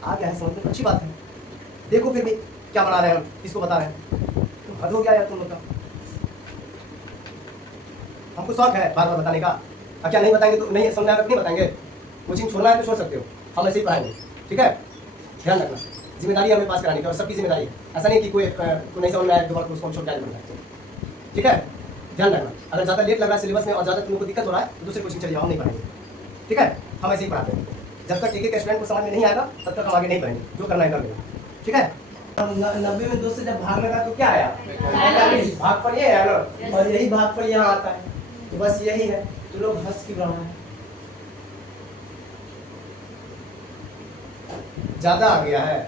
आ गया है समझ में, अच्छी बात है। देखो फिर भी क्या बना रहे हैं हम, किसको बता रहे हैं। तो हद हो गया यार तुम लोग का। हमको शौक है बार बार बताने का, अब क्या नहीं बताएंगे तो नहीं समझ आएगा तो नहीं बताएंगे। कोचिंग छोड़ना है तो छोड़ सकते हो, हम ऐसे ही पढ़ाएंगे, ठीक है। ध्यान रखना, जिम्मेदारी हमें पास कराने की और सबकी जिम्मेदारी है। ऐसा नहीं कि कोई को नहीं समझ में आए दोबारा तो उसको छोड़ के आगे बढ़ना है, ठीक है। ध्यान रखना, अगर ज़्यादा लेट लग रहा है सिलेबस में और ज़्यादा तुम लोग को दिक्कत हो रहा है तो दूसरे कोचिंग चले जाओ, हम नहीं पढ़ाएंगे, ठीक है। हम ऐसे ही पढ़ाते हैं, जब तक एक एक स्टूडेंट को समझ में नहीं आएगा तब तक हम आगे नहीं बढ़ेंगे, जो करना है कर लेना, ठीक है। 90 में 2 से जब भाग लगा तो क्या आया, 45 भाग पर ये है ना, और यही भाग पर यहाँ आता है, तो बस यही है। तो लोग हंस क्यों रहा है, ज्यादा आ गया है।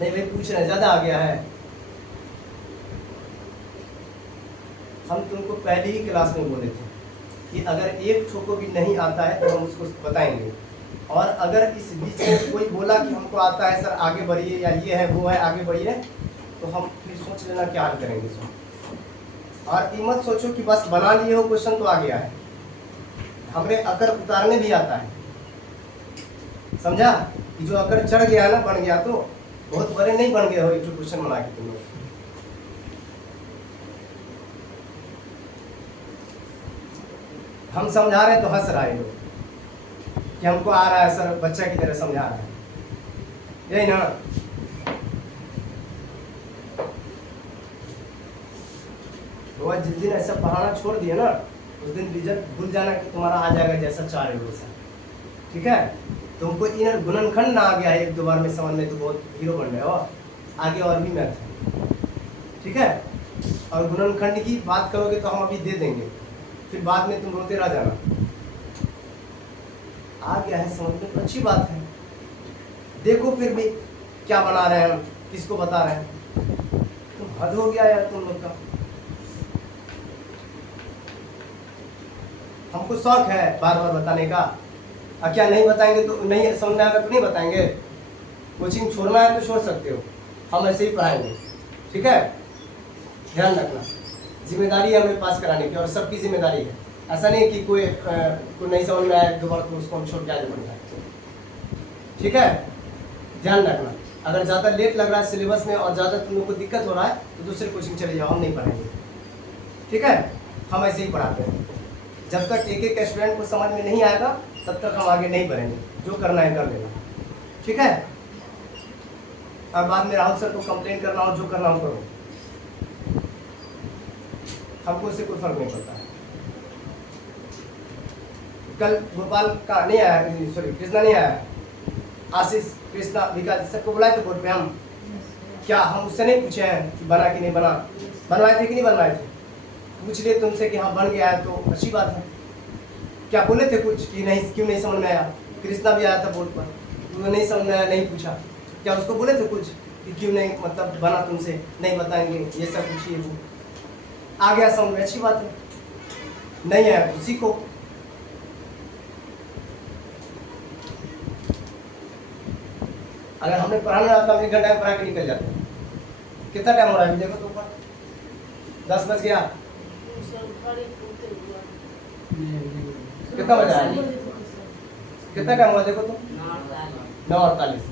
नहीं भाई पूछ रहे हैं, ज्यादा आ गया है। हम तुमको पहली ही क्लास में बोले थे कि अगर एक ठो को भी नहीं आता है तो हम उसको बताएंगे, और अगर इस बीच में कोई बोला कि हमको आता है सर आगे बढ़िए, या ये है वो है आगे बढ़िए, तो हम फिर सोच लेना क्या हल करेंगे इसमें। और ये मत सोचो कि बस बना लिए हो क्वेश्चन तो आ गया है, हमें अकर उतारने भी आता है, समझा। कि जो अकर चढ़ गया ना, बन गया, तो बहुत बड़े नहीं बन गए हो एक क्वेश्चन बना के तुम लोग। हम समझा रहे हैं तो हंस रहा है लोग कि हमको आ रहा है सर, बच्चा की तरह समझा रहा है, यही ना। तो जिस दिन ऐसा पढ़ाना छोड़ दिया ना, उस दिन रिजल्ट भूल जाना कि तुम्हारा आ जाएगा जैसा चाह रहे हो वैसा, ठीक है। तुमको इनर गुणनखंड ना आ गया है एक दो बार में समझ में तो बहुत हीरो बन रहे हो, आगे और भी मैथ है, ठीक है। और गुणनखंड की बात करोगे तो हम अभी दे देंगे, फिर बाद में तुम रोते रह जाना। आ गया है समझ में तो अच्छी बात है। देखो फिर भी क्या बना रहे हैं हम, किसको बता रहे हैं। तो हद हो गया यार तुम लोग का। हमको शौक है बार बार बताने का, अब क्या नहीं बताएंगे तो नहीं समझ में आएगा तो नहीं बताएंगे। कोचिंग छोड़ना है तो छोड़ सकते हो, हम ऐसे ही पढ़ाएंगे, ठीक है। ध्यान रखना, जिम्मेदारी है हमें पास कराने की और सबकी जिम्मेदारी है। ऐसा नहीं कि कोई को नहीं समझ में आए दोबारा तो उसको हम छोड़ के आगे बढ़ना है, ठीक है। ध्यान रखना, अगर ज़्यादा लेट लग रहा है सिलेबस में और ज़्यादा तुम लोग को दिक्कत हो रहा है तो दूसरे कोचिंग चले जाओ, हम नहीं पढ़ाएंगे, ठीक है। हम ऐसे ही पढ़ाते हैं, जब तक एक एक स्टूडेंट को समझ में नहीं आएगा तब तक हम आगे नहीं बढ़ेंगे, जो करना है कर लेना, ठीक है। और बाद में राहुल सर को कंप्लेन करना हो, जो करना हो करो, हमको उससे कोई फर्क नहीं पड़ता है। कल गोपाल का नहीं आया, सॉरी कृष्णा नहीं आया, आशीष कृष्णा विकास सबको बुलाए थे बोर्ड पे हम, क्या हम उससे नहीं पूछे हैं कि बना कि नहीं बना, बनवाए थे कि नहीं बनवाए थे। पूछ लिए तुमसे कि हाँ बन गया है तो अच्छी बात है। क्या बोले थे कुछ कि नहीं, क्यों नहीं समझ में आया। कृष्णा भी आया था बोर्ड पर, तो नहीं समझ में आया, नहीं पूछा, क्या उसको बोले थे कुछ कि क्यों नहीं, मतलब बना तुमसे नहीं बताएंगे, ये सब पूछिए। वो आ गया समझ में, अच्छी बात है। नहीं है तो सीखो। अगर हमने पढ़ाना आता तो 1 घंटा में पढ़ा के निकल जाते हैं। कितना टाइम हो रहा है देखो तो ऊपर, 10 बज गया, कितना बजा है, कितना टाइम हुआ देखो तो 9:48,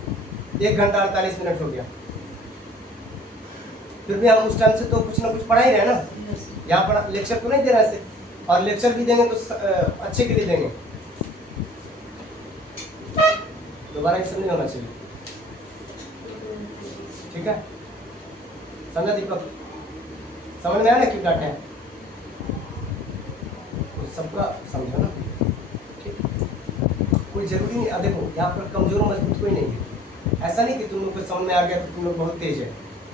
1 घंटा 48 मिनट हो गया। फिर भी हम उस टाइम से तो कुछ ना कुछ पढ़ा ही रहे ना, यहाँ पर लेक्चर तो नहीं दे रहे सिर्फ, और लेक्चर भी देंगे तो अच्छे के लिए देंगे, दोबारा एक्शन नहीं होना चाहिए, ठीक है। समझा दीपक, समझ में आया ना क्यों डांटे हैं, तो सबका समझो ना, ठीक। कोई जरूरी नहीं, देखो यहाँ पर कमजोर मजबूत कोई नहीं है। ऐसा नहीं कि तुम लोग को समझ में आ गया तो तुम लोग बहुत तेज है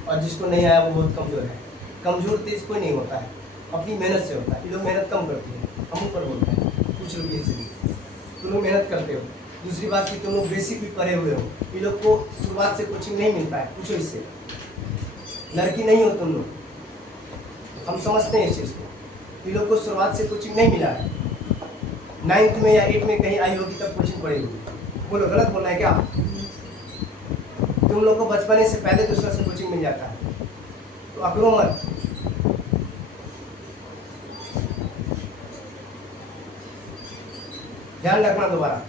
और जिसको नहीं आया वो बहुत कमजोर है। कमजोर तेज कोई नहीं होता है, अपनी मेहनत से होता है। ये लोग मेहनत कम करती है, हम ऊपर बोलते हैं कुछ लोग इसलिए, तुम लोग मेहनत करते हो। दूसरी बात कि तुम लोग बेसिक भी पढ़े हुए हो, ये लोग को शुरुआत से कोचिंग नहीं मिलता है, पूछो इससे। लड़की नहीं हो तुम लोग, हम समझते हैं इस चीज़ को। ये लोग को शुरुआत से कोचिंग नहीं मिला है, 9th में या 8th में कहीं आई होगी तब कोचिंग पढ़ेगी। बोलो गलत बोलना है क्या। तुम लोग को बचपने से पहले दूसरा से कोचिंग मिल जाता है, तो अकड़ो मत। ध्यान रखना दोबारा।